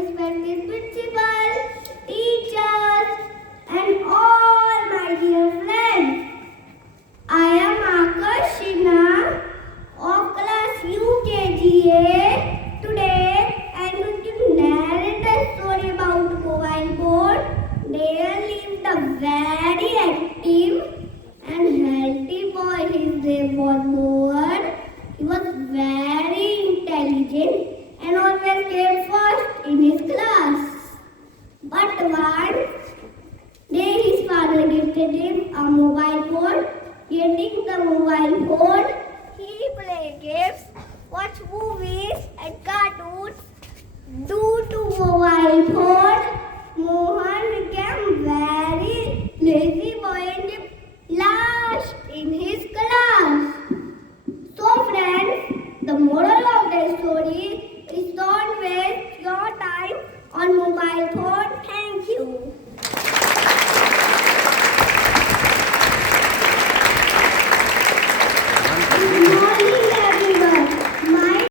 respected principal, teachers, and all my dear friends. I am Akarsh Sinha of Class UKG A. Today I am going to narrate a story about mobile phone. There lived a very active and healthy boy. His name was Mohan. He was very intelligent and always came first in his class. But one day his father gifted him a mobile phone. Getting the mobile phone, he played games, watched movies and cartoons. Due to mobile phone, Mohan became very lazy boy and last in his class. So friends, the moral of the story is don't waste your time on mobile phone. Thank you.